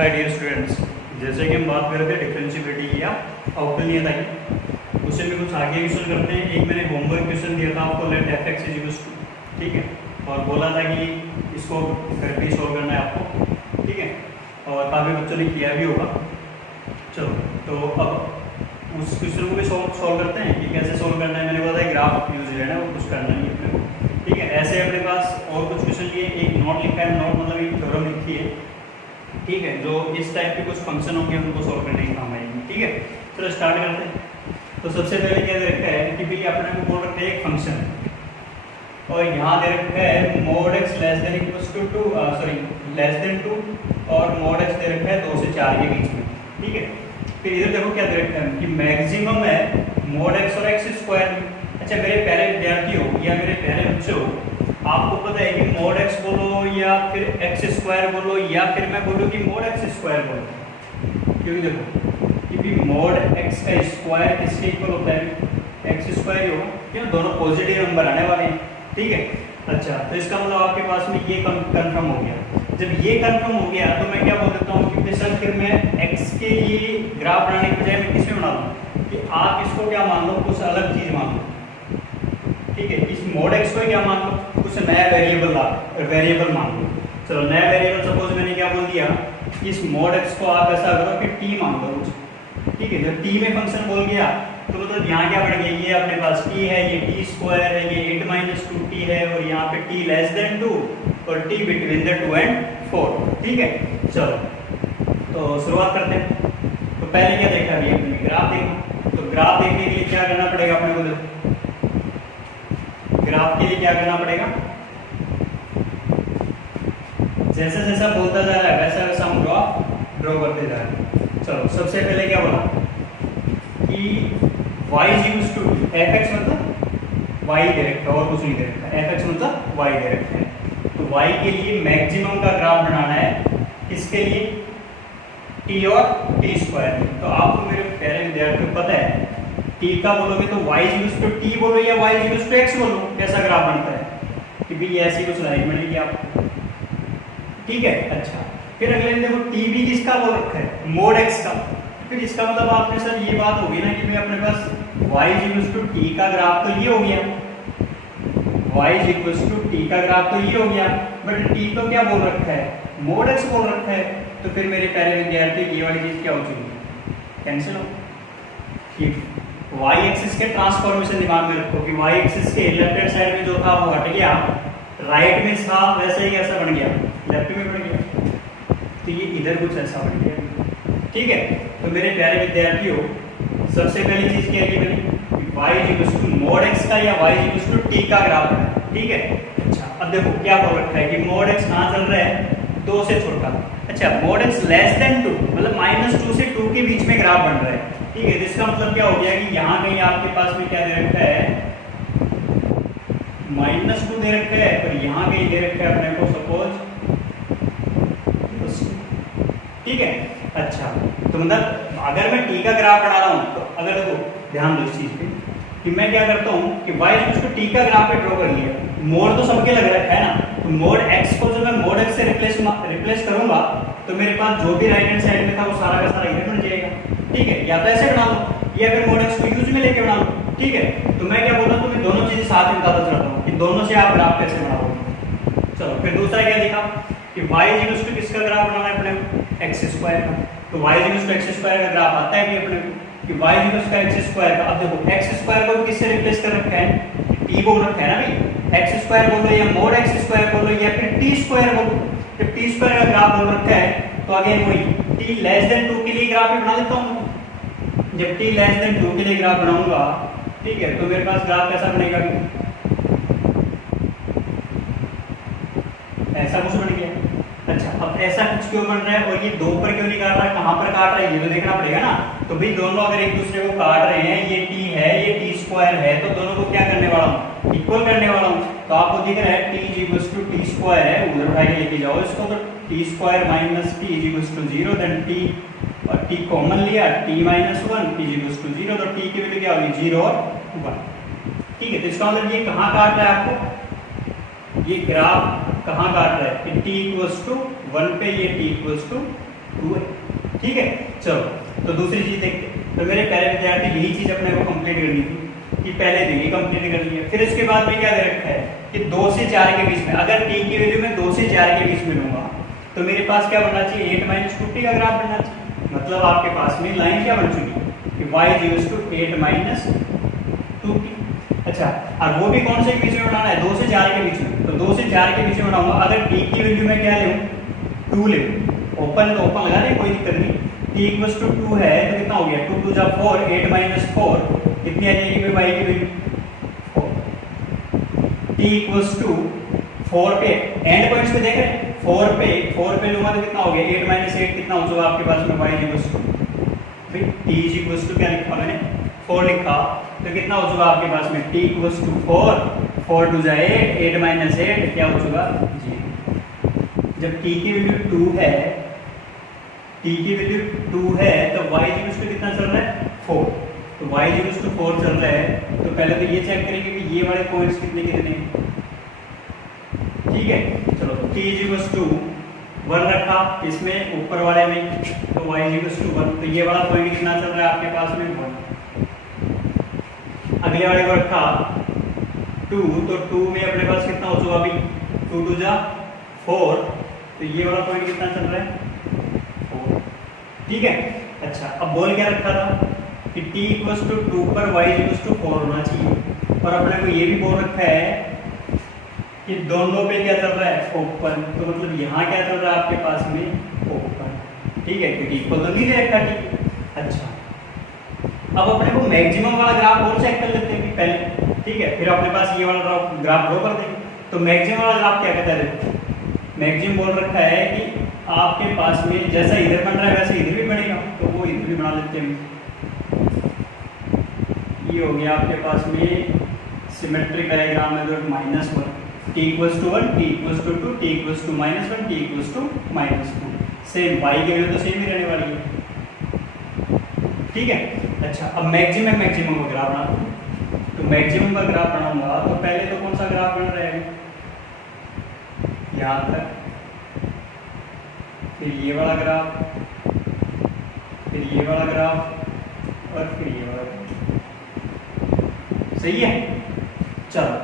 Hi dear students, जैसे कि हम बात कर रहे थे डिफरेंशिएबिलिटी या अवकलनीयता की, उससे भी कुछ आगे क्वेश्चन करते हैं। एक मैंने होमवर्क क्वेश्चन दिया था आपको, let f x is equals to, ठीक है, और बोला था कि इसको घर पे सॉल्व करना है आपको, ठीक है, और काफ़ी बच्चों ने किया भी होगा। चलो तो अब उस क्वेश्चन को भी सॉल्व करते हैं कि कैसे सॉल्व करना है। मैंने बोला था ग्राफ यूज है ना, वो कुछ करना नहीं है अपने को, ठीक है। ऐसे अपने पास और कुछ क्वेश्चन लिए, एक नोट लिखा है, नोट मतलब एक थ्योरम लिखी है, ठीक है, जो इस टाइप के कुछ फंक्शन होंगे उनको सॉल्व करने के काम आएंगे, ठीक है। चलो स्टार्ट करते हैं। तो सबसे पहले क्या दे रखा है कि भाई अपने को बोल रखा है एक फंक्शन, और यहाँ दे रखा है mod x less than equals to two, sorry less than 2, और मोड एक्स दे रखा है 2 से 4 के बीच में, ठीक है। फिर इधर देखो क्या दे रखा है कि मैक्सिमम है मोड एक्स और एक्स स्क्वायर में। अच्छा मेरे प्यारे विद्यार्थी हो या मेरे प्यारे बच्चे हो, आपको पता है कि मोड एक्स बोलो या फिर एक्स स्क्वायर बोलो या फिर मैं बोलूँ कि मोड एक्स स्क्वायर बोलो, क्योंकि देखो कि भी मोड एक्स का स्क्वायर किसके इक्वल होता है, एक्स स्क्वायर ही होगा, क्यों, दोनों पॉजिटिव नंबर आने वाले हैं, ठीक है। अच्छा तो इसका मतलब आपके पास में ये कंफर्म हो गया। जब ये कंफर्म हो गया तो मैं क्या बोल देता हूँ कि सर फिर मैं एक्स के लिए ग्राफ बनाने के बजाय मैं किसमें बना दूँ कि आप इसको क्या मान लो, कुछ अलग चीज़ मान लो, ठीक है। इस मोड एक्स को क्या मान लो, कुछ नया वेरिएबल मान लो। चलो नया वेरिएबल सपोज मैंने क्या बोल दिया, इस मोड एक्स को आप ऐसा करो कि टी मान लो कुछ, ठीक है। जब टी में फंक्शन बोल गया तो मतलब यहाँ क्या बढ़ गया, ये अपने पास टी है, ये टी स्क्वायर है, ये 8-2t है, और यहाँ पे टी लेस देन 2 और टी बिटवीन द 2 and 4, ठीक है। चलो तो शुरुआत करते हैं। तो पहले क्या देखा अभी अपने ग्राफ देखा, तो ग्राफ देखने के लिए क्या करना पड़ेगा अपने को, ग्राफ के लिए क्या करना पड़ेगा, जैसा जैसा बोलता जा रहा है वैसा वैसा हम ग्राफ ड्रॉ करते जा रहे हैं। चलो सबसे पहले क्या बोला कि y equals to f x, मतलब y दे रखा है और कुछ नहीं दे रखा है, एफ एक्स मतलब y दे रखा है। तो y के लिए मैक्सिमम का ग्राफ बनाना है, किसके लिए, t और t स्क्वायर। तो आपको मेरे प्यारे विद्यार्थियों को पता है t का बोलोगे तो y इक्वल्स टू t बोलो या y इक्वल्स टू x बोलो, कैसा ग्राफ बनता है कि भाई ऐसी कुछ लाइन बनेगी आपको, ठीक है। अच्छा फिर अगले दिन देखो t भी किसका बोल रखा है, मोड x का। फिर इसका मतलब आपने सर ये बात होगी ना कि भाई अपने पास y इक्वल्स टू t का ग्राफ तो ये हो गया, y इक्वल्स टू t का ग्राफ तो ये हो गया, बट t तो क्या बोल रखा है, मोड x बोल रखा है। तो फिर मेरे प्यारे विद्यार्थी ये वाली चीज क्या हो चुकी है, कैंसिल हो, ठीक। y एक्सिस के ट्रांसफॉर्मेशन दिमाग में रखो कि y एक्सिस के लेफ्ट हैंड साइड में जो था वो हट गया, राइट में था वैसे ही कैसा बन गया, लेफ्ट में बन गया, तो ये इधर कुछ ऐसा बन गया, ठीक है। तो मेरे प्यारे विद्यार्थियों सबसे पहली चीज क्या है कि y equals to mod x का या y इक्वल्स टू t का ग्राफ है, ठीक है। अच्छा अब देखो क्या बोल रखा है कि मोड x कहाँ चल रहा है, 2 से छोटा। अच्छा मोड x लेस देन 2 मतलब -2 से 2 के बीच में ग्राफ बन रहा है, ठीक है। इसका मतलब क्या हो गया कि यहाँ कहीं आपके पास में क्या दे रखा है, -2 दे रखा है, और यहाँ कहीं दे रखा है अपने को सपोज, ठीक है। अच्छा तो मतलब अगर मैं t का ग्राफ बना रहा हूँ तो अगर देखो ध्यान दो इस चीज पे कि मैं क्या करता हूँ कि y इक्वल्स टू t का ग्राफ पे ड्रॉ कर लिया, मोड तो सबके लग रखा है ना, तो मोड x को जब मैं मोड x से रिप्लेस करूंगा तो मेरे पास जो भी राइट हैंड साइड में था वो सारा का सारा इधर बन जाएगा, ठीक है। या तो ऐसे बना लो या फिर मोड x को यूज में लेके बना लो, ठीक है। तो मैं क्या बोल रहा हूँ, तुम्हें दोनों चीजें साथ में बताता चलता हूँ कि दोनों से आप ग्राफ कैसे बनाओगे। चलो फिर दूसरा क्या दिखा कि y इक्वल्स टू किसका ग्राफ बनाना है अपने को, एक्स स्क्वायर का। तो y equals to x square का ग्राफ आता है भी अपने को कि y इक्वल्स का एक्स स्क्वायर का। अब देखो एक्स स्क्वायर को किससे रिप्लेस कर रखा है, t बोल रखा है ना भाई, एक्स स्क्वायर बोलो या मोड एक्स स्क्वायर बोलो या फिर t स्क्वायर बोलो। जब t स्क्वायर का ग्राफ बोल रखा है तो अगेन वही t लेस देन 2 के लिए ग्राफ बना देता हूँ। जब t लेस देन 2 के लिए ग्राफ बनाऊंगा, ठीक है, तो मेरे पास ग्राफ कैसा बनेगा, ऐसा कुछ बन गया। अच्छा अब ऐसा कुछ क्यों बन रहा है और ये 2 पर क्यों नहीं काट रहा है, कहाँ पर काट रहा है ये तो देखना पड़ेगा ना। तो भाई दोनों अगर एक दूसरे को काट रहे हैं, ये t है ये t स्क्वायर है, तो दोनों को क्या करने वाला हूँ, इक्वल करने वाला हूँ। तो आपको दिख रहा है t equals to t square है, उधर उठा के लेके जाओ इसको, तो t square minus t equals to 0, then t और t कॉमन लिया, t minus 1 t equals to 0, तो t की वैल्यू क्या होगी 0 और 1, ठीक है। तो इसका मतलब ये कहाँ काट रहा है आपको, ये ग्राफ कहाँ काट रहा है कि t इक्वल्स टू 1 पे, ये t इक्वल्स टू 2 है। ठीक है, चलो तो दूसरी चीज देखते हैं। तो मेरे प्यारे विद्यार्थी यही चीज अपने को कंप्लीट करनी थी कि पहले तो ये कंप्लीट कर लिया, फिर उसके बाद में क्या दे रखा है कि 2 से 4 के बीच में, अगर t की वैल्यू में 2 से 4 के बीच में लूंगा तो मेरे पास क्या बनना चाहिए, 8 - 2t का ग्राफ बनना चाहिए। मतलब आपके पास में लाइन क्या बन चुकी है कि y = 8 - 2t। अच्छा, और वो भी कौन से के बीच में बनाना है, 2 से 4 के बीच में। तो 2 से 4 के बीच में बनाऊंगा। अगर t की वैल्यू में क्या ले 2 ले, ओपन तो ओपन लगा दे, कोई दिक्कत नहीं। t = 2 है तो कितना हो गया, 2 × 2 = 4, 8 - 4 कितनी आ जाएगी y की वैल्यू 4। t = 4 पे एंड पॉइंट्स पे देख रहे हैं, 4 पे लूंगा तो कितना हो गया, 8 - 8 कितना हो जाएगा आपके पास में y फिर t क्या लिखा मैंने 4 लिखा तो कितना हो जाएगा आपके पास में t = 4, 4 × 2 = 8, 8 - 8 क्या हो जाएगा 0। जब t की वैल्यू 2 है, t की वैल्यू 2 है तो y कितना चल रहा है 4। तो y 4 चल रहा है तो पहले तो ये चेक करेंगे कि ये वाले पॉइंट्स कितने कितने हैं। ठीक है, चलो t = 1 रखा इसमें ऊपर वाले में, तो y = 1, तो ये वाला पॉइंट कितना चल रहा है आपके पास में 1। अगले वाले को रखा 2, तो 2 में अपने पास कितना हो जाएगा अभी 2 × 2 = 4, तो ये वाला पॉइंट कितना चल रहा है 4। ठीक है, अच्छा अब बोल क्या रखा था कि t = 2 पर y = 4 होना चाहिए, और अपने को ये भी बोल रखा है कि दोनों पे क्या चल रहा है ओपन, तो मतलब यहाँ क्या चल रहा है आपके पास में ओपन। ठीक है, क्योंकि इक्वल तो नहीं दे रखा t। अच्छा, अब अपने को मैक्सिमम वाला ग्राफ और चेक कर लेते हैं पहले। ठीक है, फिर अपने पास ये वाला ग्राफ ड्रॉ कर देंगे। तो मैक्सिमम वाला ग्राफ क्या कहता है, मैक्सिमम बोल रखा है कि आपके पास में जैसा इधर बन रहा है वैसे इधर भी बनेगा, तो वो इधर भी बना लेते हैं। ये हो गया आपके पास में सिमेट्रिक डायग्राम है जो -1, t = 1, t = 2, t = -1, t = -2। Same y की वैल्यू तो सेम ही रहने वाली है। ठीक है, अच्छा अब मैक्सिमम का ग्राफ बनाता हूं। तो मैक्सिमम का ग्राफ बनाऊंगा तो पहले तो कौन सा ग्राफ बन रहा है, यहाँ तक, फिर ये वाला ग्राफ, फिर ये वाला ग्राफ और फिर ये वाला ग्राफ। सही है, चलो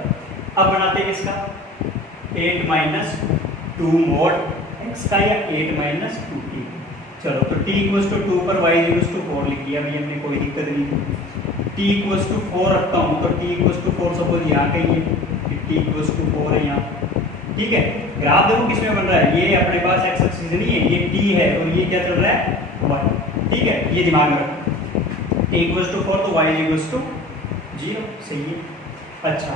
अब बनाते हैं इसका 8 - 2 mod x का या 8 - 2t। चलो तो t = 2 पर y = 4 लिख लिया भाई हमने, कोई दिक्कत नहीं। t = 4 रखता हूँ तो t = 4 सपोज यहाँ कहीं है, t = 4 है यहाँ। ठीक है, ग्राफ देखो किसमें बन रहा है, ये अपने पास x एक्सिस नहीं है, ये t है और ये क्या चल रहा है y। ठीक है, ये दिमाग में रखो, t = 4 तो y = 0। सही है, अच्छा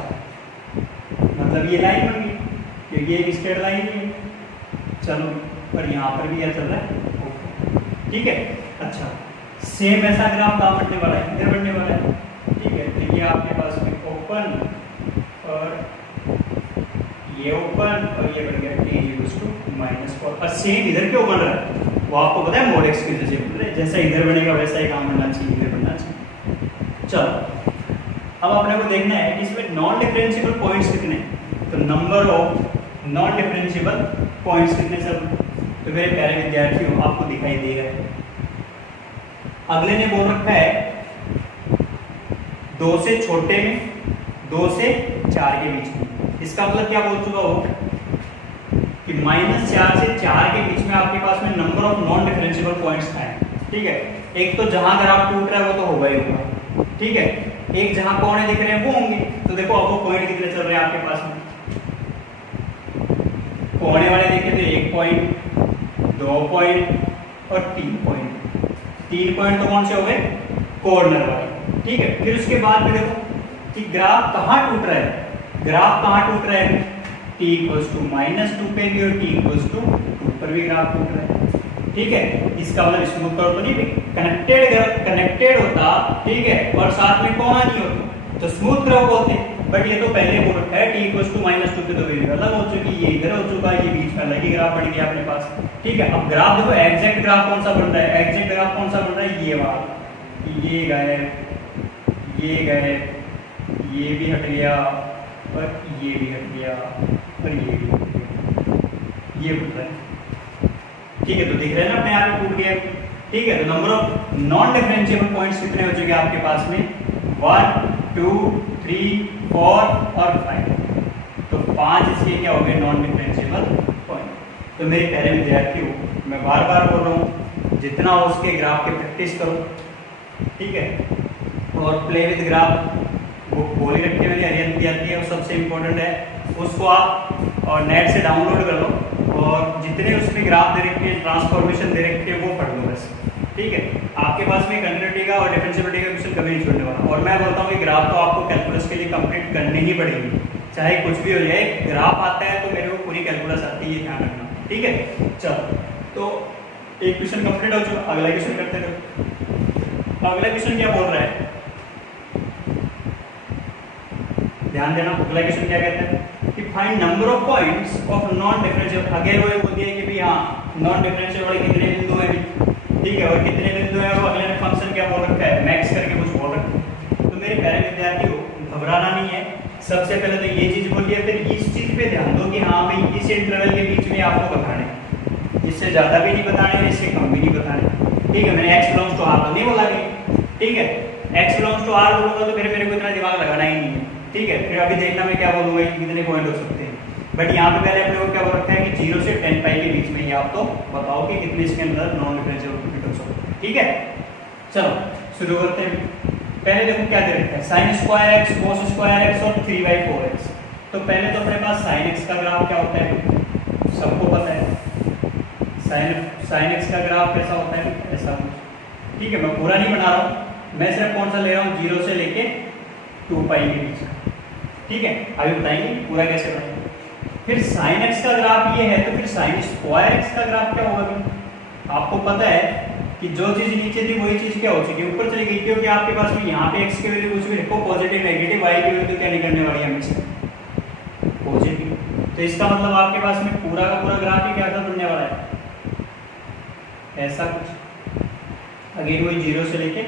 मतलब ये लाइन बन गई क्योंकि एक स्ट्रेट लाइन ही है। चलो पर यहाँ पर भी क्या चल रहा है, ठीक है। अच्छा सेम ऐसा ग्राफ कहाँ बनने वाला है, इधर बनने वाला है। ठीक है, तो ये आपके पास में ओपन और ये ओपन और ये बन गया t = -4। और सेम इधर क्यों बन रहा है वो आपको पता है, mod x की वजह से बन रहा है। जैसा इधर बनेगा वैसा ही काम बनना चाहिए, इधर बनना चाहिए। चलो अब अपने को देखना है कि इसमें नॉन डिफरेंशिएबल पॉइंट्स कितने हैं। तो number of non differentiable points कितने चल रहे हैं। तो मेरे प्यारे विद्यार्थियों आपको दिखाई दे रहा है, अगले ने बोल रखा है 2 से छोटे में 2 से 4 के बीच में। इसका मतलब क्या बोल चुका हो कि -4 से 4 के बीच में आपके पास में number of non differentiable points हैं। ठीक है, एक तो जहां ग्राफ टूट रहा है वो तो होगा ही होगा। ठीक है, एक जहां कोने दिख रहे हैं वो होंगे। तो देखो अब वो पॉइंट कितने चल रहे हैं आपके पास में, कोने वाले देखे तो 1 पॉइंट, 2 पॉइंट और 3 पॉइंट। 3 पॉइंट तो कौन से हो गए, कॉर्नर वाले। ठीक है, फिर उसके बाद में देखो कि ग्राफ कहाँ टूट रहा है, ग्राफ कहाँ टूट रहा है, t = -2 पे भी और t = 2 पर भी ग्राफ टूट रहा है। ठीक है, इसका मतलब स्मूथ तौर पर नहीं, कनेक्टेड होता। ठीक है, और साथ में कोना नहीं होता तो स्मूथ ग्राफ बोलते हैं। बट ये तो पहले बोल रखा है t = -2 पे तो वैल्यू अलग हो चुकी, ये इधर हो चुका है, ये बीच में अलग ही ग्राफ बन गया अपने पास। ठीक है, अब ग्राफ देखो एग्जैक्ट ग्राफ कौन सा बन रहा है, एग्जैक्ट ग्राफ कौन सा बन रहा है, ये वाला, ये गए, ये भी हट गया और ये भी हट गया और ये भी हट गया, ये बन रहा है। ठीक है, तो दिख रहे हैं ना अपने आप ही टूट गया। ठीक है, तो number of non differentiable points कितने हो चुके हैं आपके पास में? 1 2 3 4 और 5। तो 5 इसके क्या हो गए? Non differentiable point. तो मेरे प्यारे विद्यार्थियों, मैं बार बार बोल रहा हूँ, जितना हो उसके ग्राफ की प्रैक्टिस करो। ठीक है, और प्ले विद ग्राफ वो बोल ही रखी मैंने, अरियन की आती है, वो सबसे इम्पोर्टेंट है। उसको आप और नेट से डाउनलोड कर लो और जितने उसमें ग्राफ दे रखे हैं, ट्रांसफॉर्मेशन दे रखे हैं, वो पढ़ लो बस। ठीक है, आपके पास में कंटिन्यूटी का और डिफरेंशिएबिलिटी का क्वेश्चन कभी नहीं छोड़ने वाला। और मैं बोलता हूँ कि ग्राफ तो आपको कैलकुलस के लिए कंप्लीट करनी ही पड़ेगी, चाहे कुछ भी हो जाए। ग्राफ आता है तो मेरे को पूरी कैलकुलस आती है, ये ध्यान रखना। ठीक है, चलो, तो एक क्वेश्चन कंप्लीट हो चुका, अगला क्वेश्चन करते हैं। अगला क्वेश्चन क्या बोल रहा है, ध्यान देना। अगला क्वेश्चन क्या कहता है कि find number of points of non differentiable. Again वो बोल दिया कि भाई हाँ, नॉन डिफरेंशिएबल वाले कितने बिंदु हैं। ठीक है, और कितने बिंदु हैं, और अगले ने फंक्शन क्या बोल रखा है, मैक्स करके कुछ बोल रखा है। तो मेरे प्यारे विद्यार्थियों, घबराना नहीं है। सबसे पहले तो ये चीज बोलिए, फिर इस चीज पे ध्यान दो कि हाँ भाई, इस इंटरवल के बीच में आपको बताने, इससे ज्यादा भी नहीं बताने, इससे कम भी नहीं बताने। ठीक है, मैंने x बिलोंग्स टू r तो नहीं बोला कि, ठीक है, x बिलोंग्स टू r बोलूंगा तो फिर मेरे को इतना दिमाग लगाना ही नहीं है। ठीक है, फिर अभी देखना मैं क्या बोलूंगा कि कितने पॉइंट हो सकते हैं। बट यहाँ पे पहले अपने को क्या बोल रखा है कि 0 से 10 पाई के बीच में ही आप तो बताओ कि कितने इसके अंदर नॉन डिफरेंशिएबल हो सकते हैं। ठीक है, चलो शुरू करते हैं। पहले देखो क्या दे रखा है, sine square x, cos square x और 3/4x। तो पहले तो अपने पास साइन एक्स का ग्राफ क्या होता है, सबको पता है। साइन एक्स का ग्राफ कैसा होता है, ऐसा कुछ। ठीक है, मैं पूरा नहीं बना रहा हूँ, मैं सिर्फ कौन सा ले रहा हूँ, 0 से लेके 2 पाई के बीच का। ठीक है, अभी बताएंगे पूरा कैसे बनाएंगे। फिर साइन एक्स का ग्राफ ये है, तो फिर साइन स्क्वायर एक्स का ग्राफ क्या होगा। आपको पता है कि जो चीज नीचे थी वही चीज क्या हो चुकी है, ऊपर चली गई, क्योंकि आपके पास में यहाँ पे x की वैल्यू कुछ भी रखो, पॉजिटिव नेगेटिव, y की वैल्यू क्या निकलने वाली है हमेशा पॉजिटिव। तो इसका मतलब आपके पास में पूरा का पूरा ग्राफ ही क्या था, बनने वाला है ऐसा कुछ। अगेन वही 0 से लेके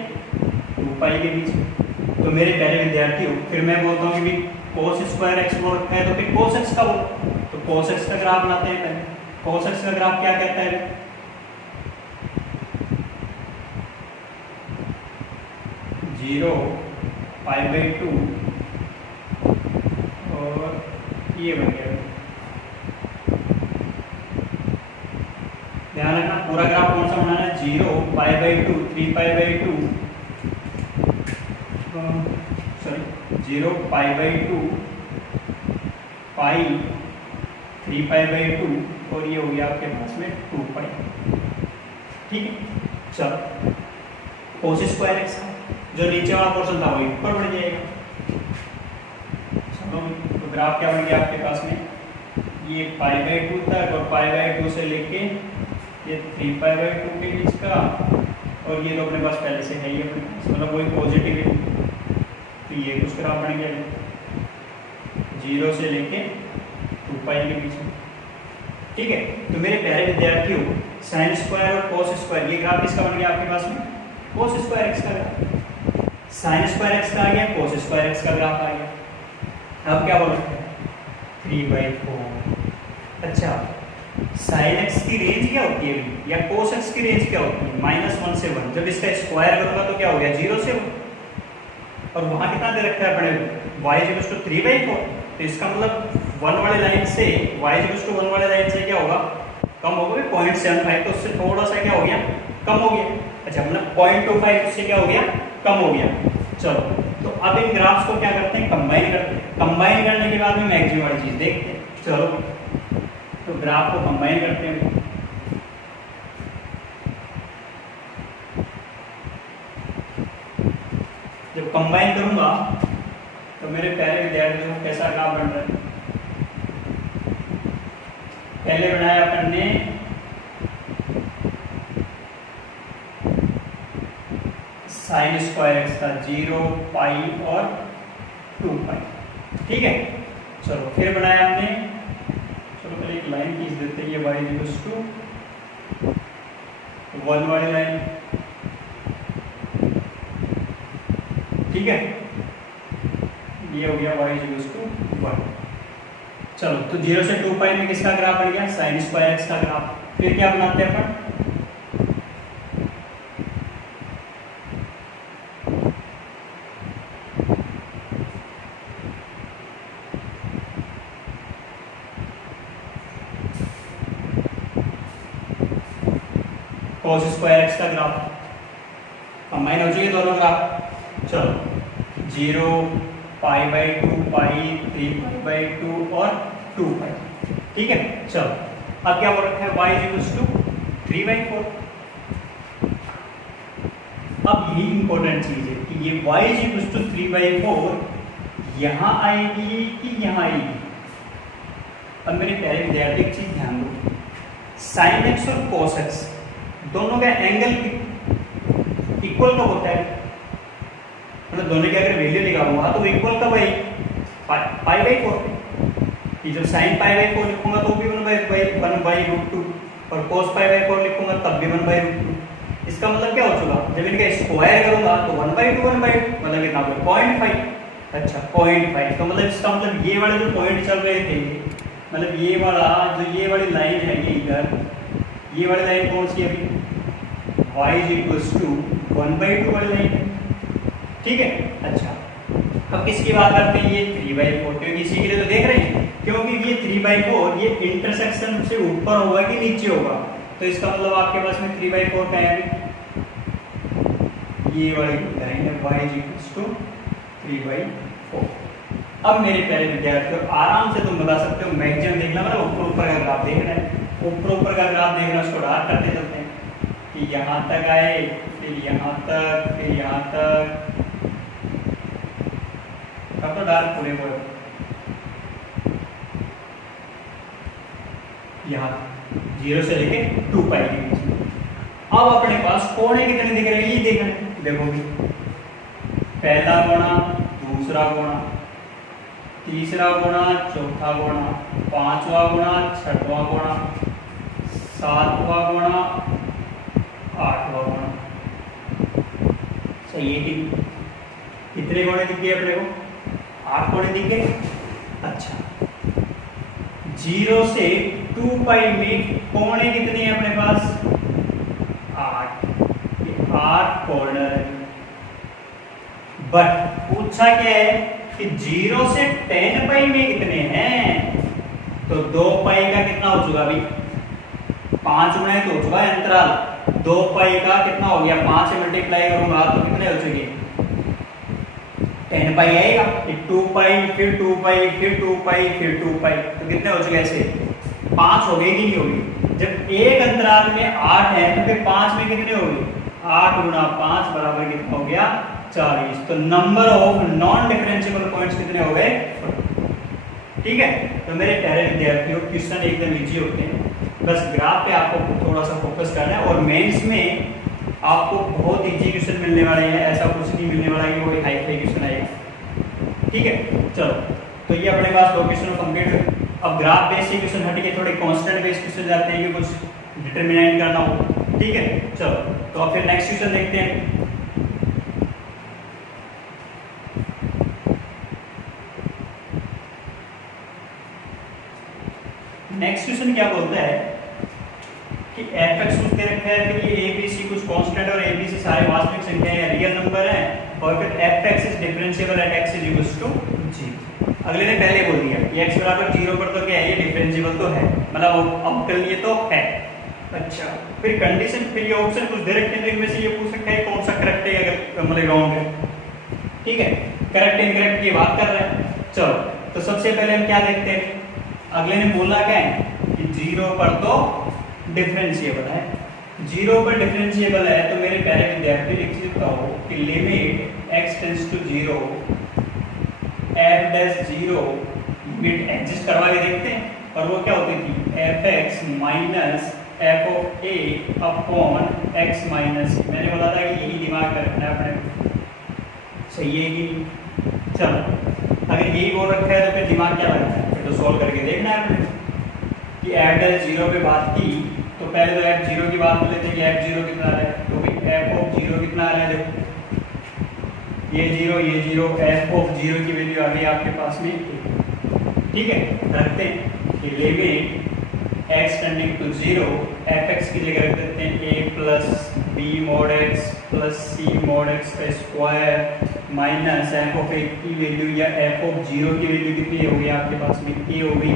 2 पाई के बीच। तो मेरे प्यारे विद्यार्थियों, फिर मैं बोलता हूँ कि भाई cos स्क्वायर एक्स बोल रखा है, तो फिर cos x का बोलो, तो cos x का ग्राफ बनाते हैं पहले। cos x का ग्राफ क्या कहता है, 0 π/2 और ये बन गया। ध्यान रखना, पूरा ग्राफ कौन सा बनाना है, 0 π/2 3π/2 0 π/2 पाई 3π/2 और ये हो गया आपके पास में 2 पाई। ठीक है, चलो cos स्क्वायर एक्स का जो नीचे वाला पोर्शन था वही ऊपर बढ़ जाएगा। चलो, तो ग्राफ क्या बन गया आपके पास में, ये π/2 तक और π/2 से लेके ये 3π/2 के बीच का, और ये तो अपने पास पहले से है ही अपने पास, मतलब वही पॉजिटिव है। तो ये कुछ ग्राफ बन गया 0 से लेके 2 पाई के बीच में। ठीक है, तो मेरे प्यारे विद्यार्थियों, साइन स्क्वायर और cos स्क्वायर, ये ग्राफ किसका बन गया आपके पास में, cos स्क्वायर एक्स का ग्राफ। साइन स्क्वायर एक्स का आ गया, cos स्क्वायर एक्स का ग्राफ आ गया। अब क्या बोल रहे हैं, 3/4। अच्छा, साइन एक्स की रेंज क्या होती है या cos एक्स की रेंज क्या होती है, -1 से 1। जब इसका स्क्वायर करूंगा तो क्या हो गया, 0 से 1। और वहां कितना दे रखा है अपने, y = 3/4। तो इसका मतलब 1 वाले लाइन से y = 1 वाले लाइन से क्या होगा, कम होगा 0.75। तो उससे थोड़ा सा क्या हो गया, कम हो गया। अच्छा, मतलब 0.25 उससे क्या हो गया, कम हो गया। चलो, तो अब इन ग्राफ्स को क्या करते हैं, कंबाइन करते हैं। कंबाइन करने के बाद में मैक्सिमम वाली चीज देखते हैं। चलो, तो ग्राफ को कंबाइन करते हैं। जब कंबाइन करूंगा तो मेरे पहले विद्यार्थियों को कैसा ग्राफ बन रहा है, पहले बनाया अपन ने साइन स्क्वायर एक्स का 0 पाई और 2 पाई। ठीक है, चलो फिर बनाया हमने, चलो पहले एक लाइन खींच देते हैं, ये y = 1 वाली लाइन। ठीक है, ये हो गया y = 1। चलो, तो 0 से 2 पाई में किसका ग्राफ बन गया, साइन स्क्वायर एक्स का ग्राफ। फिर क्या बनाते हैं अपन, cos स्क्वायर एक्स का ग्राफ, कंबाइन हो चुके दोनों ग्राफ। चलो 0 pi by 2 pi 3 pi by 2 और 2 पाई, ठीक है। चलो अब क्या हो रखा है, y इक्वल्स टू 3/4। अब यही इंपॉर्टेंट चीज है कि ये y इक्वल्स टू 3/4 यहाँ आएगी कि यहाँ आएगी। अब मेरे प्यारे विद्यार्थी एक चीज ध्यान दो, sin x और cos x दोनों का एंगल इक्वल कब होता है, मतलब दोनों की अगर वैल्यू निकालूंगा तो इक्वल कब है, π/4। ये जब sin π/4 लिखूंगा तो भी 1/√2 और cos π/4 लिखूंगा तब भी 1/√2। इसका मतलब क्या हो चुका, जब इनका स्क्वायर करूंगा तो 1/2 मतलब कितना होगा 0.5। अच्छा 0.5, तो मतलब इसका मतलब ये वाले जो पॉइंट चल रहे थे, मतलब ये वाला जो ये वाली लाइन है ये इधर, ये वाली लाइन कौन सी है अभी, y इक्वल्स टू 1/2 वाली लाइन है, ठीक है। अच्छा अब किसकी बात करते हैं, ये 3/4, क्योंकि इसी के लिए तो देख रहे हैं, क्योंकि ये 3/4 ये इंटरसेक्शन से ऊपर होगा कि नीचे होगा, तो इसका मतलब आपके पास में 3/4 का है, ये वाली करेंगे y इक्वल्स टू 3/4। अब मेरे प्यारे विद्यार्थियों आराम से तुम बता सकते हो, मैक्सिमम देखना मतलब ऊपर ऊपर का ग्राफ देखना है, ऊपर ऊपर का ग्राफ देखना, उसको डार्क करते चलते हैं कि यहाँ तक आए, फिर यहाँ तक, फिर यहाँ तक, कब तो डार्क पूरे पूरे यहाँ 0 से लेके 2 पाई के बीच। अब अपने पास कोणे कितने दिख रहे हैं, ये देखना, देखो भी पहला कोणा, दूसरा कोणा, तीसरा कोणा, चौथा कोणा, पांचवा कोणा, छठवां कोणा, सातवां कोणा, आठवां कोणा। सही है कि कितने कोणे दिख गए अपने को, 8 कोणे दिख गए। अच्छा 0 से 2 पाई में कोणे कितने हैं अपने पास, 8 कॉर्नर है। बट पूछा क्या है कि 0 से 10 पाई में कितने हैं, तो 2 पाई का कितना हो चुका अभी, 5 गुना तो हो चुका है अंतराल, 2 पाई का कितना हो गया, 5 से मल्टीप्लाई करूंगा तो कितने हो चुके, 10 पाई आएगा, 2 पाई, फिर 2 पाई, फिर 2 पाई, फिर 2 पाई, तो कितने हो चुके ऐसे 5 हो गए कि नहीं हो गए। जब एक अंतराल में 8 है तो फिर 5 में कितने हो गए, 8 गुना 5 बराबर कितना हो गया 40। तो number of non differentiable points कितने हो गए, ठीक है। तो मेरे प्यारे विद्यार्थियों क्वेश्चन एकदम इजी होते हैं, बस ग्राफ पे आपको थोड़ा सा फोकस करना है, और मेंस में आपको बहुत इजी क्वेश्चन मिलने वाले हैं, ऐसा कुछ नहीं मिलने वाला है कि कोई हाई फाई क्वेश्चन आएगा, ठीक है। चलो तो ये अपने पास 2 क्वेश्चन कंप्लीट हुए। अब ग्राफ बेस से क्वेश्चन हट के थोड़े कांस्टेंट बेस क्वेश्चन जाते हैं कि कुछ डिटरमिनेंट करना हो, ठीक है। चलो तो अब फिर नेक्स्ट क्वेश्चन देखते हैं। नेक्स्ट क्वेश्चन क्या बोलता है कि f(x) कुछ दे रखा है, फिर ये a b c कुछ कांस्टेंट और a b c सारे वास्तविक संख्या है, रियल नंबर है, और फिर f(x) is differentiable at x is equals to 0। अगले ने पहले बोल दिया कि x बराबर 0 पर तो क्या है, ये डिफरेंशिएबल तो है, मतलब अब कर लिए तो है। अच्छा फिर कंडीशन, फिर ये ऑप्शन कुछ दे रखे हैं, इनमें से ये पूछ सकता है कौन सा करेक्ट है, अगर मतलब रॉन्ग है, ठीक है। करेक्ट इनकरेक्ट की बात कर रहे हैं। चलो तो सबसे पहले हम क्या देखते हैं, अगले ने बोला क्या है कि 0 पर तो डिफरेंशिएबल है, 0 पर डिफरेंशिएबल है, तो मेरे प्यारे विद्यार्थी लिख सकता हो कि limit x tends to 0 f dash 0, limit adjust करवा के देखते हैं, और वो क्या होती थी f(x) minus f of a upon x minus, मैंने बोला था कि यही दिमाग में रखना है अपने, सही है कि नहीं। चलो अगर यही बोल रखा है तो फिर दिमाग क्या लगता है, फिर तो सॉल्व करके देखना है अपने कि f डैश 0 पे बात की, तो पहले तो f0 की बात कर लेते हैं कि f0 कितना आ रहा है, तो भाई f ऑफ 0 कितना आ रहा है, देखो ये 0 f ऑफ 0 की वैल्यू आ गई आपके पास में, ठीक है। रखते हैं कि limit x tending to 0 fx की जगह रख देते हैं a plus b mod x plus c mod x का square minus f of a की वैल्यू या f ऑफ 0 की वैल्यू कितनी हो गई आपके पास में a हो गई,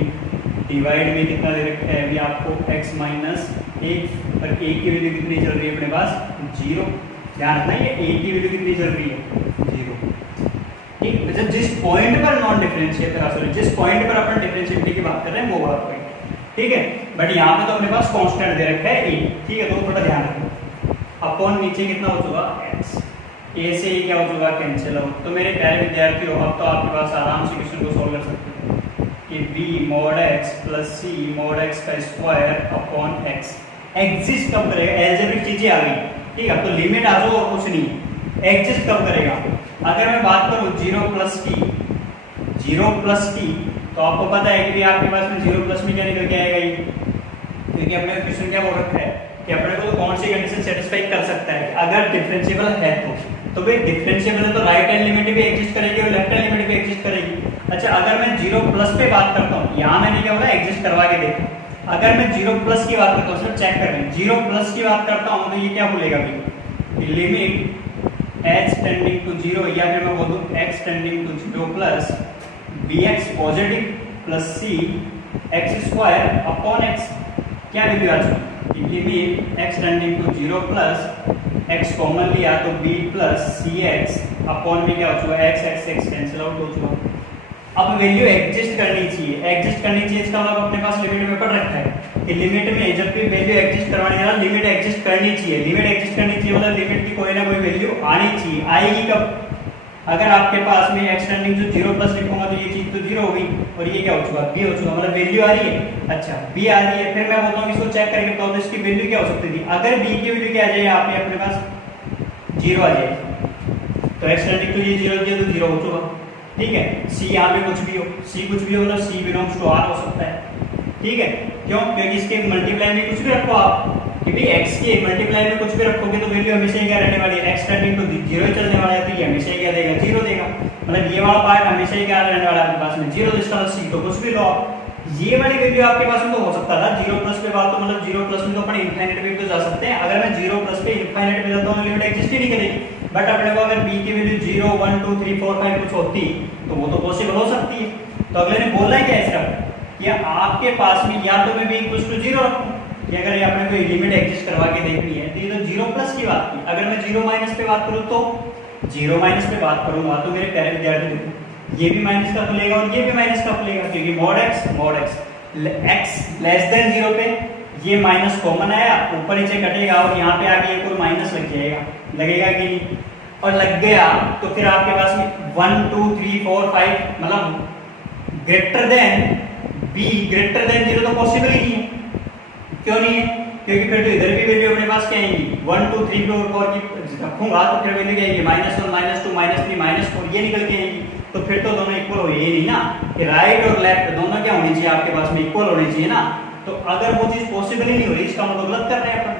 डिवाइड में कितना दे रखा है अभी आपको x माइनस a, और a की वैल्यू कितनी चल रही है अपने पास 0। ध्यान रखना ये a की वैल्यू कितनी चल रही है 0। ठीक, मतलब जिस पॉइंट पर नॉन डिफरेंशिएबल, सॉरी जिस पॉइंट पर अपन डिफरेंशिएबिलिटी की बात कर रहे हैं वो वाला पॉइंट। ठीक है, बट यहाँ पे तो अपने पास कांस्टेंट दे रखा है a। ठीक है, तो थोड़ा ध्यान रखना। अपॉन नीचे कितना हो चुका x, a से क्या हो चुका कैंसिल आउट। तो मेरे प्यारे विद्यार्थियों अब तो आपके पास आराम से क्वेश्चन को सॉल्व कर सकते हो कि b mod x plus c mod x का स्क्वायर अपॉन x एग्जिस्ट कब करेगा, एल्जेब्रिक चीजें आ गई। ठीक है, तो लिमिट आ जाओ और कुछ नहीं, एग्जिस्ट कब करेगा। अगर मैं बात करूं 0 प्लस t, 0 प्लस t, तो आपको पता है कि आपके पास में 0 प्लस में क्या निकल के आएगा ये, क्योंकि अपने क्वेश्चन क्या बोल रखा है कि अपने को कौन सी कंडीशन सेटिस्फाई कर सकता है अगर डिफरेंशिएबल है तो भाई डिफरेंशिएबल है तो राइट हैंड लिमिट भी एग्जिस्ट करेगी और लेफ्ट हैंड लिमिट भी एग्जिस्ट करेगी। अच्छा, अगर मैं 0 प्लस पे बात करता हूँ, यहाँ मैंने क्या बोला एग्जिस्ट करवा के देखा। अगर मैं 0 प्लस की बात करता हूँ, सिर्फ चेक कर रहे हैं, 0 प्लस की बात करता हूँ तो ये क्या बोलेगा भाई, लिमिट h टेंडिंग टू 0, या फिर मैं बोल दूं x tending to 0 plus bx positive plus c x square upon x, क्या वैल्यू आ चुकी, limit x tending to 0 plus x common लिया तो b प्लस cx अपॉन में क्या हो चुका x कैंसिल आउट हो चुका। अब वैल्यू एग्जिस्ट करनी चाहिए, एग्जिस्ट करनी चाहिए इसका मतलब अपने पास लिमिट में पढ़ रखा है कि लिमिट में जब भी वैल्यू एग्जिस्ट करवाने जा लिमिट एग्जिस्ट करनी चाहिए। लिमिट एग्जिस्ट करनी चाहिए मतलब लिमिट की कोई ना कोई वैल्यू आनी चाहिए। आएगी कब, अगर आपके पास में x टेंडिंग टू 0 प्लस लिखूंगा तो ये चीज तो 0 हो गई और ये क्या हो चुका b हो चुका, मतलब वैल्यू आ रही है। अच्छा, b आ रही है, फिर मैं बोलता हूँ इसको चेक करके बताओ तो इसकी वैल्यू क्या हो सकती थी। अगर b की वैल्यू क्या आ जाए यहाँ पे अपने पास 0 आ जाए तो x टेंडिंग टू ये 0 दिया तो 0 हो चुका। ठीक है, c यहाँ पे कुछ भी हो, c कुछ भी हो मतलब c बिलोंग्स टू r हो सकता है। ठीक है, क्यों, क्योंकि इसके मल्टीप्लाई में कुछ भी रखो आप कि भाई x के मल्टीप्लाई में कुछ भी रखोगे तो वैल्यू हमेशा ही क्या रहने वाली है, x टेंडिंग टू 0 चलने वाला है तो ये हमेशा ही क्या देगा 0 देगा, मतलब ये वाला पार्ट हमेशा ही क्या रहने वाला है आपके पास में 0। तो इसका c तो कुछ भी लो आप, ये वाली वैल्यू आपके पास में तो हो सकता था 0 प्लस पे बात, तो मतलब 0 प्लस में तो अपन इनफाइनाइट पे तो जा सकते हैं। अगर मैं 0 प्लस पे इनफाइनाइट पे जाता हूं लिमिट एग्जिस्ट ही नहीं करेगी, बट अपने को अगर b की वैल्यू 0 1 2 3 4 5 कुछ होती तो वो तो पॉसिबल हो सकती है। तो अगले ने बोला है क्या इसका कि आपके पास में या तो मैं b इक्वल टू 0 रखूं, कि अगर ये आपने कोई लिमिट एग्जिस्ट करवा के देखनी है तो ये तो 0 प्लस की बात की। अगर मैं 0 माइनस पे बात करूं तो 0 माइनस पे बात करूंगा तो मेरे प्यारे विद्यार्थी देखो ये भी माइनस का खुलेगा और ये भी माइनस का खुलेगा, क्योंकि mod x लेस देन 0 पे ये माइनस कॉमन आया, ऊपर नीचे कटेगा और यहाँ पे आके एक और माइनस लग जाएगा, लगेगा कि नहीं, और लग गया तो फिर आपके पास में 1 2 3 4 5 मतलब greater than b greater than 0 तो पॉसिबल ही नहीं है। क्यों नहीं है, क्योंकि फिर तो इधर भी वैल्यू अपने पास क्या आएगी 1 2 3 4 की रखूंगा तो फिर वैल्यू क्या आएगी -1 -2 -3 -4 ये निकल के आएगी, तो फिर तो दोनों इक्वल हो ये नहीं ना कि राइट और लेफ्ट दोनों क्या होनी चाहिए आपके पास में इक्वल होनी चाहिए ना। तो अगर वो चीज पॉसिबल ही नहीं हो रही इसका मतलब गलत कर रहे हैं अपन।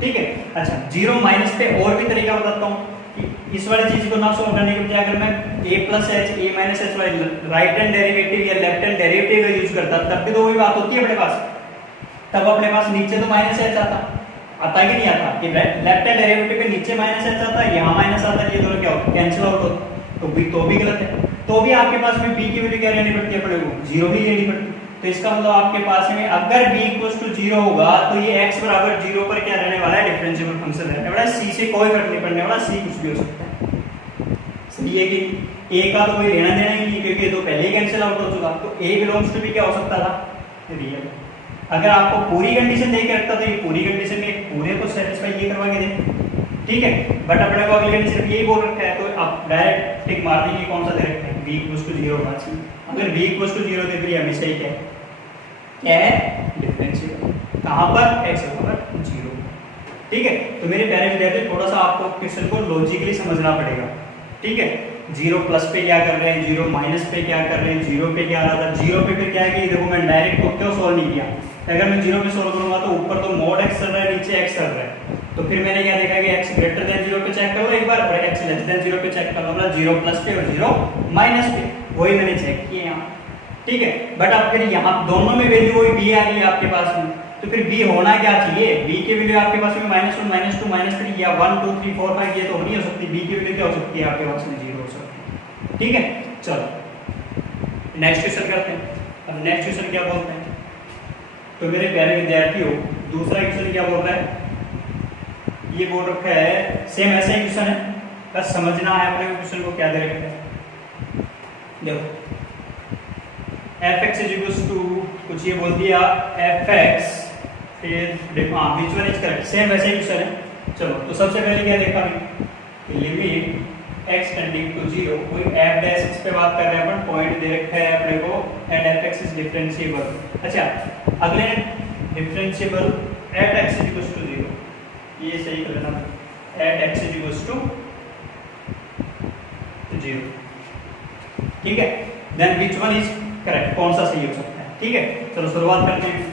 ठीक है, अच्छा 0 माइनस पे और भी तरीका बताता हूँ कि इस वाली चीज को ना सॉल्व करने के बजाय अगर मैं a plus h a minus h वाली राइट हैंड डेरिवेटिव या लेफ्ट हैंड डेरिवेटिव का यूज करता तब भी तो वही बात होती है अपने पास, तब अपने पास नीचे तो माइनस h आता कि नहीं आता, कि लेफ्ट हैंड डेरिवेटिव पे नीचे माइनस h आता है यहाँ माइनस आता है, ये दोनों क्या होता है कैंसिल आउट होता है, तो भी गलत है। तो भी आपके पास में b की वैल्यू क्या लेनी पड़ती है अपने को 0 ही लेनी पड़ती है। तो इसका मतलब आपके पास में अगर b इक्वल्स टू 0 होगा तो ये x बराबर 0 पर क्या रहने वाला है डिफरेंशिएबल फंक्शन है बड़ा, c से कोई फर्क नहीं पड़ने वाला, c कुछ भी हो सकता है। सही है कि a का तो कोई लेना देना ही नहीं क्योंकि ये तो पहले ही कैंसिल आउट हो चुका, तो a बिलोंग्स टू भी क्या हो सकता था रियल। अगर आपको पूरी कंडीशन दे के रखता तो ये पूरी कंडीशन में पूरे को सेटिस्फाई ये करवा के दे, ठीक है, बट अपने को अगली कंडीशन सिर्फ यही बोल रखा है तो आप डायरेक्ट टिक मार देंगे कौन सा दे रखा है b इक्वल्स टू 0 होना चाहिए। अगर b इक्वल्स टू 0 दे तो ये हमेशा ही क्या है डिफरेंशिएबल, कहां पर x बराबर 0। ठीक है, तो मेरे प्यारे विद्यार्थी थोड़ा सा आपको क्वेश्चन को लॉजिकली समझना पड़ेगा। ठीक है, 0 प्लस पे क्या कर रहे हैं, 0 माइनस पे क्या कर रहे हैं, 0 पे क्या आ रहा था, 0 पे फिर क्या है कि देखो मैं डायरेक्ट को क्यों सॉल्व नहीं किया, अगर मैं 0 पे सॉल्व करूंगा तो ऊपर तो mod x चल रहा है नीचे x चल रहा है, तो फिर मैंने क्या देखा कि x ग्रेटर देन 0 पे चेक करो एक बार और x लेस देन 0 पे चेक करो, मतलब 0 प्लस पे और 0 माइनस पे, वही मैंने चेक किया यहाँ। ठीक है, बट अब फिर यहाँ दोनों में वैल्यू वही b आ रही है आपके पास में, तो फिर b होना क्या चाहिए, b की वैल्यू आपके पास में -1 -2 -3 या 1 2 3 4 5 ये तो नहीं हो सकती, b की वैल्यू क्या हो सकती है आपके पास में 0 हो सकती है। ठीक है, चलो नेक्स्ट क्वेश्चन करते हैं। अब नेक्स्ट क्वेश्चन क्या बोलते हैं, तो मेरे प्यारे विद्यार्थियों दूसरा क्वेश्चन क्या बोल रहा है, ये बोल रखा है सेम ऐसा ही क्वेश्चन है, बस समझना है अपने क्वेश्चन को क्या दे रखा है। देखो fx इक्वल्स टू कुछ ये बोल दिया fx, फिर देखो हाँ बीच वाला इज करेक्ट, सेम वैसे ही क्वेश्चन है। चलो तो सबसे पहले क्या देखा कि लिमिट x टेंडिंग टू 0, कोई f डैश इस पे बात कर रहे हैं अपन, पॉइंट दे रखा है अपने को एंड fx इज डिफरेंशिएबल। अच्छा अगले differentiable at x equals to 0, ये सही कर लेना, एट x इक्वल्स टू 0। ठीक है, then which one is correct, कौन सा सही हो सकता है। ठीक है, चलो शुरुआत करते हैं।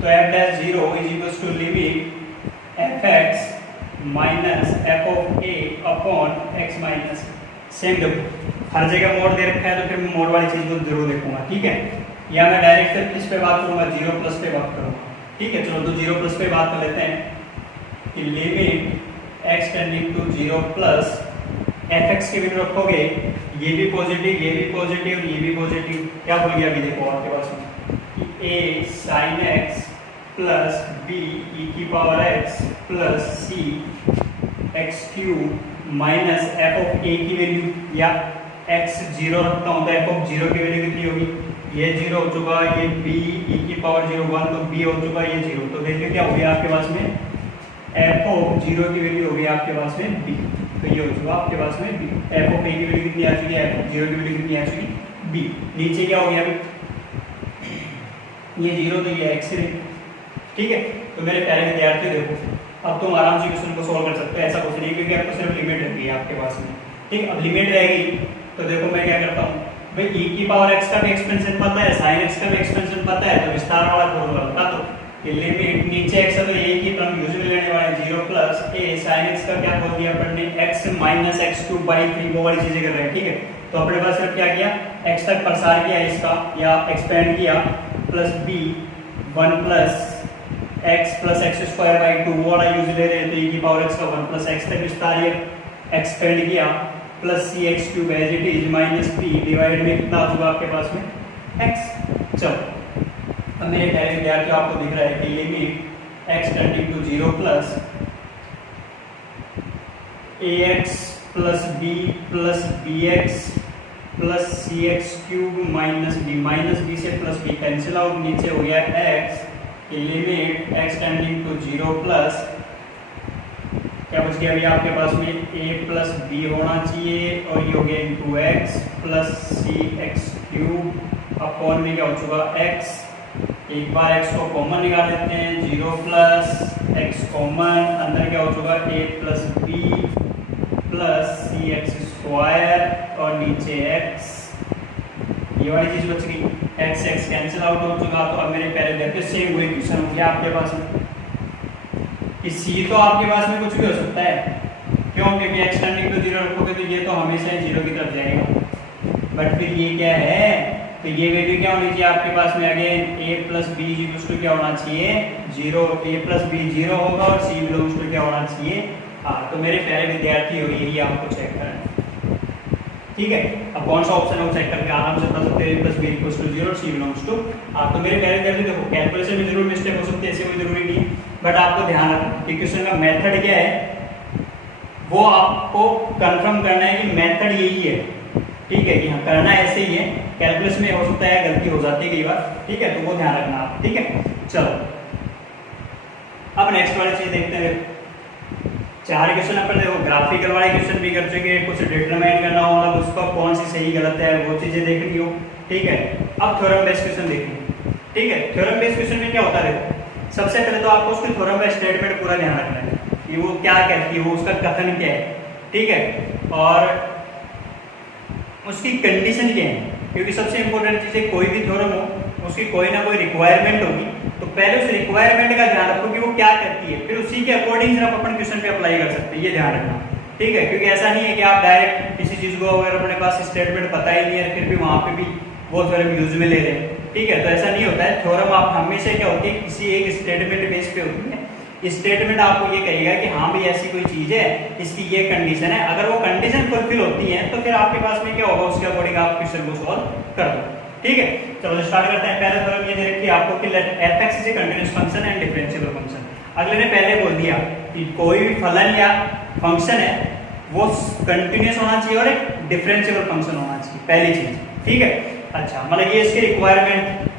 तो f dash 0 is equals to limit fx minus f of a upon x minus. Same देखो हर जगह मोड दे रखा है तो फिर मैं मोड वाली चीज को जरूर देखूंगा। ठीक है, या मैं डायरेक्ट फिर किस पे बात करूंगा, 0 प्लस पे बात करूंगा। ठीक है, चलो तो 0 प्लस पे बात कर लेते हैं कि limit x tending to 0 plus fx की वैल्यू रखोगे, ये भी पॉजिटिव ये भी पॉजिटिव ये भी पॉजिटिव, क्या बोल गया अभी देखो आपके पास में कि a sin x plus b e की power x plus c x cube minus f of a की वैल्यू, या x 0 रखता हूं तो f ऑफ 0 की वैल्यू कितनी होगी, ये 0 हो चुका, ये b e की पावर 0 1 तो b हो चुका, ये 0, तो वैल्यू क्या होगी आपके पास में f ऑफ 0 की वैल्यू होगी आपके पास में b, तो ये हो चुका आपके पास में b। f ऑफ a की वैल्यू कितनी आ चुकी है, f ऑफ 0 की वैल्यू कितनी आ चुकी b। नीचे क्या हो गया अभी, ये 0 तो ये x है। ठीक है, तो मेरे प्यारे विद्यार्थियों देखो अब तुम आराम से क्वेश्चन को सॉल्व कर सकते हो, ऐसा कुछ नहीं क्योंकि आपको सिर्फ लिमिट रहती है आपके पास में। ठीक, अब लिमिट रहेगी तो देखो मैं क्या करता हूँ भाई, e की पावर x का भी एक्सपेंशन पता है, sin x का भी एक्सपेंशन पता है, तो विस्तार वाला फॉर्मूला बता दो कि लिमिट नीचे x है तो a की टर्म यूजुअली लेने वाले 0 प्लस a sin x का क्या बोल दिया अपन ने, x minus x cube by 3, वो वाली चीजें कर रहे हैं। ठीक है, तो अपने पास सिर्फ क्या किया, x तक प्रसार किया इसका या एक्सपेंड किया, plus b 1 plus x plus x square by 2 वो वाला यूज ले रहे हैं, तो e की पावर x का 1 प्लस x तक विस्तार ये एक्सपेंड किया, plus c x cube as it is minus p divide में कितना होगा आपके पास में x। चलो अब मेरे प्यारे विद्यार्थियों आपको दिख रहा है कि limit x tending to 0 plus ax plus b plus bx plus c x cube minus b से प्लस बी कैंसिल आउट, नीचे हो गया x limit x tending to 0 plus क्या बच गया अभी आपके पास में a प्लस बी होना चाहिए, और ये हो गया into x plus c x cube upon में क्या हो चुका x। एक बार x को कॉमन निकाल लेते हैं, 0 प्लस x कॉमन, अंदर क्या हो चुका a plus b plus c x square और नीचे x, ये वाली चीज बच गई, x x कैंसिल आउट हो चुका। तो अब मेरे पहले देखते सेम वही क्वेश्चन हो गया आपके पास में कि c तो आपके पास में कुछ भी हो सकता है, क्यों, क्योंकि x टेंडिंग टू 0 रखोगे तो ये तो हमेशा ही 0 की तरफ जाएगा, बट फिर ये क्या है, तो ये वैल्यू क्या होनी चाहिए आपके पास में, again a plus b equals to क्या होना चाहिए 0, a प्लस बी 0 होगा और c बिलोंग्स टू क्या होना चाहिए हाँ। तो मेरे प्यारे विद्यार्थी हो यही आपको चेक करना है। ठीक है, अब कौन सा ऑप्शन है वो चेक करके आराम से बता सकते हैं, a plus b equals to 0 और c बिलोंग्स टू हाँ। तो मेरे प्यारे विद्यार्थी देखो कैलकुलेशन में जरूर मिस्टेक हो सकती है, ऐसे कोई जरूरी नहीं, बट आपको ध्यान रखना कि क्वेश्चन का मेथड क्या है वो आपको कंफर्म करना है कि मेथड यही है। ठीक है, कि हाँ करना ऐसे ही है, कैलकुलेशन में हो सकता है गलती हो जाती है कई बार। ठीक है, तो वो ध्यान रखना आप। ठीक है, चलो अब नेक्स्ट वाली चीज देखते हैं। चार क्वेश्चन अपन देखो ग्राफिकल वाले क्वेश्चन भी कर चुके हैं, कुछ डिटरमाइन करना होगा उसका कौन सी सही गलत है वो चीजें देखनी हो। ठीक है, अब थ्योरम बेस्ड क्वेश्चन देखेंगे। ठीक है, थ्योरम बेस्ड क्वेश्चन में क्या होता है, सबसे पहले तो आपको उसके थ्योरम का स्टेटमेंट पूरा ध्यान रखना है कि वो क्या कहती है, वो उसका कथन क्या है। ठीक है, और उसकी कंडीशन क्या है, क्योंकि सबसे इंपॉर्टेंट चीज है कोई भी थ्योरम हो उसकी कोई ना कोई रिक्वायरमेंट होगी, तो पहले उस रिक्वायरमेंट का ध्यान रखो कि वो क्या करती है, फिर उसी के अकॉर्डिंग सिर्फ अपन क्वेश्चन पे अप्लाई कर सकते हैं, ये ध्यान रखना। ठीक है, क्योंकि ऐसा नहीं है कि आप डायरेक्ट किसी चीज को अगर अपने पास स्टेटमेंट पता ही नहीं है फिर भी वहां पे भी वो थ्योरम यूज में ले रहे हैं, ठीक है। तो ऐसा नहीं होता है, थ्योरम आप हमेशा क्या होती है किसी एक स्टेटमेंट बेस पे होती है। स्टेटमेंट आपको ये कहेगा कि हाँ भाई ऐसी कोई चीज है, इसकी ये कंडीशन है, अगर वो कंडीशन फुलफिल होती है तो फिर आपके पास में क्या होगा, उसके अकॉर्डिंग आप क्वेश्चन को सॉल्व कर दो, ठीक है। चलो स्टार्ट करते हैं। पहला थ्योरम ये दे रखी है आपको कि let f(x) is a continuous function and differentiable function. अगले ने पहले बोल दिया कि कोई भी फलन या फंक्शन है वो कंटीन्यूअस होना चाहिए और एक डिफरेंशिएबल फंक्शन होना चाहिए, पहली चीज, ठीक है। अच्छा, मतलब ये इसकी रिक्वायरमेंट,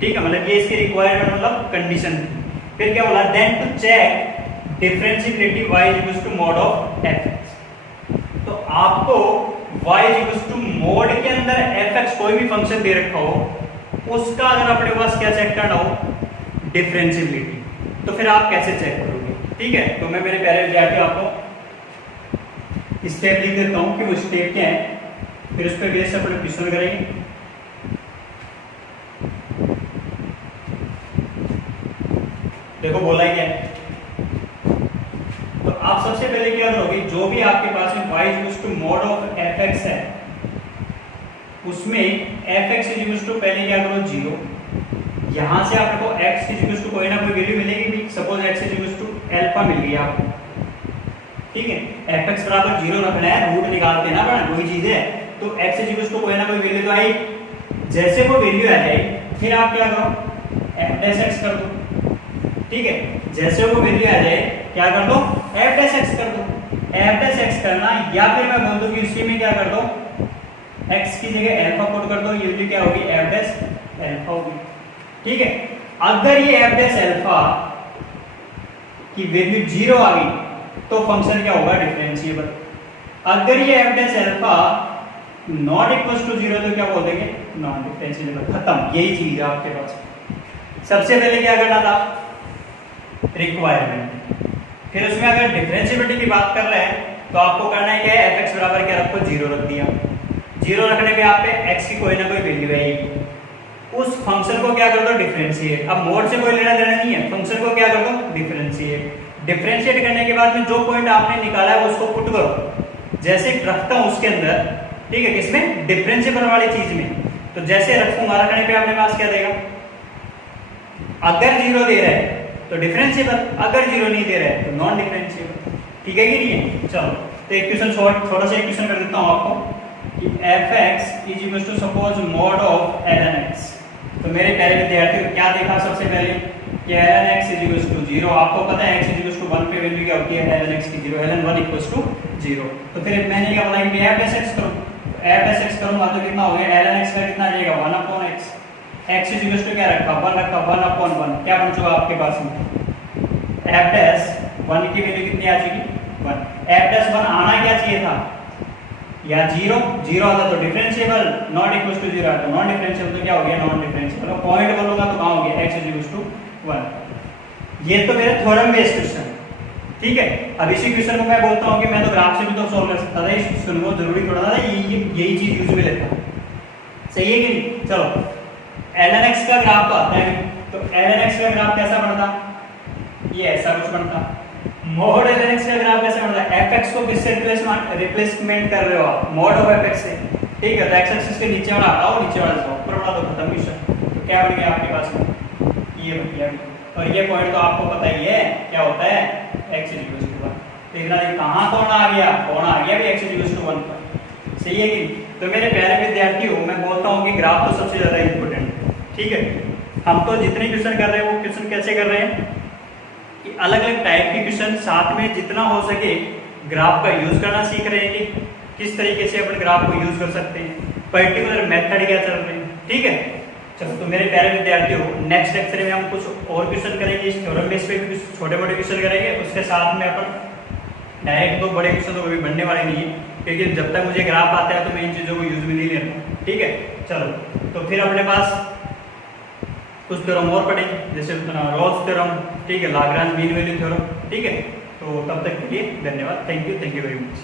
ठीक है, मतलब ये इसकी रिक्वायरमेंट मतलब कंडीशन। फिर क्या बोला, then to check differentiability y equals to mod of f(x). तो आपको y इक्वल्स टू मॉड के अंदर f(x) कोई भी फंक्शन दे रखा हो, उसका अगर अपने पास क्या चेक करना हो, डिफरेंशिएबिलिटी, तो फिर आप कैसे चेक करोगे, ठीक है। तो मैं मेरे पहले विद्यार्थी आपको स्टेप लिख देता हूं कि वो स्टेप क्या है, फिर उस पर बेस अपने क्वेश्चन करेंगे। देखो बोला क्या है, तो आप सबसे पहले क्या करोगे, जो भी आपके पास में y equals to mod of f(x) है, उसमें f(x) इक्वल्स टू पहले क्या करो 0, यहां से आपको x इक्वल्स टू कोई ना कोई वैल्यू मिलेगी भी, suppose x equals to alpha मिल गई आपको, ठीक है। f(x) बराबर 0 रखना है, रूट निकालते ना बना कोई चीज है, तो x इक्वल्स टू कोई ना कोई वैल्यू तो आई, जैसे वो वैल्यू आ जाए फिर आप क्या करो, f(x) कर दो, ठीक है। जैसे वो वैल्यू आ जाए क्या कर दो, f(x) कर दो। f(x) करना, या फिर मैं बोल दूं कि इसी में क्या कर दो, x की जगह अल्फा पुट कर दो, ये वैल्यू क्या होगी, f(अल्फा) होगी, ठीक है। अगर ये f(अल्फा) की वैल्यू 0 आ गई तो फंक्शन क्या होगा, डिफरेंशिएबल। अगर ये f(अल्फा) नॉट इक्वल टू 0 तो क्या बोल देंगे, नॉन डिफरेंशिएबल, खत्म, यही चीज है आपके पास। सबसे पहले क्या करना था, रिक्वायरमेंट, फिर उसमें अगर डिफरेंशिएबिलिटी की बात कर रहे हैं तो आपको करना है क्या है, f(x) बराबर क्या रखो, 0 रख दिया। 0 रखने पे आप पे x की कोई ना कोई वैल्यू आएगी, उस फंक्शन को क्या कर दो, डिफरेंशिएट। अब मोड से कोई लेना देना नहीं है, फंक्शन को क्या कर दो, डिफरेंशिएट। डिफरेंशिएट करने के बाद में जो पॉइंट आपने निकाला है उसको पुट करो, जैसे रखता हूं उसके अंदर, ठीक है, किसमें, डिफरेंशिएबल वाली चीज में। तो जैसे रखूंगा, रखने पे आपने पास क्या देगा, अगर 0 दे रहा है तो डिफरेंशिएबल, अगर 0 नहीं दे रहा है तो नॉन डिफरेंशिएबल, ठीक है कि नहीं है। चलो तो एक क्वेश्चन थोड़ा सा एक क्वेश्चन कर देता हूं आपको कि f(x) is equal to suppose mod of ln(x). तो मेरे प्यारे विद्यार्थियों क्या देखा सबसे पहले कि ln(x) इज इक्वल टू 0। आपको पता है x इज इक्वल टू 1 पे वैल्यू क्या होती है, ln(x) की 0, ln 1 इक्वल टू 0। तो फिर मैंने क्या बोला कि f(x) करो, f(x) करूंगा तो कितना हो गया, ln(x) का कितना आ जाएगा, 1/x। x is equal to क्या रखा, 1 रखा, 1/1, क्या बन चुका आपके पास में, f'1 की वैल्यू कितनी आ चुकी, 1। f'1 आना क्या चाहिए था, या 0 आता तो डिफरेंशिएबल, नॉट इक्वल टू 0 आता तो नॉन डिफरेंशिएबल, तो क्या हो गया, नॉन डिफरेंशिएबल। पॉइंट बोलूंगा तो कहां हो गया, x इज इक्वल टू 1। ये तो मेरा थ्योरम बेस्ड क्वेश्चन, ठीक है। अब इसी क्वेश्चन को मैं बोलता हूं कि मैं तो ग्राफ से भी तो सॉल्व कर सकता था, इस क्वेश्चन को जरूरी थोड़ा था यही चीज यूज में लेता हूं, सही है कि नहीं। चलो ln(x) का ग्राफ तो आता है, तो ln(x) का ग्राफ कैसा बनता, ये ऐसा कुछ बनता। मॉड ln(x) का ग्राफ कैसा बनता, f(x) को किससे रिप्लेसमेंट कर रहे हो आप, मॉड ऑफ f(x) से, ठीक है। तो x एक्सिस के नीचे वाला हटाओ, नीचे वाला जाओ, ऊपर वाला तो खत्म क्वेश्चन। तो क्या बन गया आपके पास में, ये बन गया। और ये पॉइंट तो आपको पता ही है क्या होता है, x इज इक्वल टू 1। देखना कहां कौन आ गया, कौन आ गया भी x इज इक्वल टू 1 पर, सही है कि। तो मेरे प्यारे विद्यार्थियों, मैं बोलता हूं कि ग्राफ तो सबसे ज्यादा इंपॉर्टेंट, ठीक है। हम तो जितने क्वेश्चन कर रहे हैं वो क्वेश्चन कैसे कर रहे हैं कि अलग अलग टाइप के क्वेश्चन, साथ में जितना हो सके ग्राफ का यूज करना सीख रहे हैं कि किस तरीके से अपन ग्राफ को यूज कर सकते हैं, पर्टिकुलर मेथड क्या चल रहे हैं, ठीक है। चलो तो मेरे प्यारे विद्यार्थियों, नेक्स्ट लेक्चर में हम कुछ और क्वेश्चन करेंगे, इस थ्योरम बेस पे कुछ छोटे मोटे क्वेश्चन करेंगे, उसके साथ में अपन डायरेक्ट 2 बड़े क्वेश्चन तो कभी बनने वाले नहीं है, क्योंकि जब तक मुझे ग्राफ आता है तो मैं इन चीजों को यूज में नहीं लेता, ठीक है। चलो तो फिर अपने पास कुछ थ्योरम और पढ़ेंगे, जैसे रॉल्स थ्योरम, ठीक है, लाग्रांज मीन वैल्यू थ्योरम, ठीक है। तो तब तक के लिए धन्यवाद, थैंक यू वेरी मच।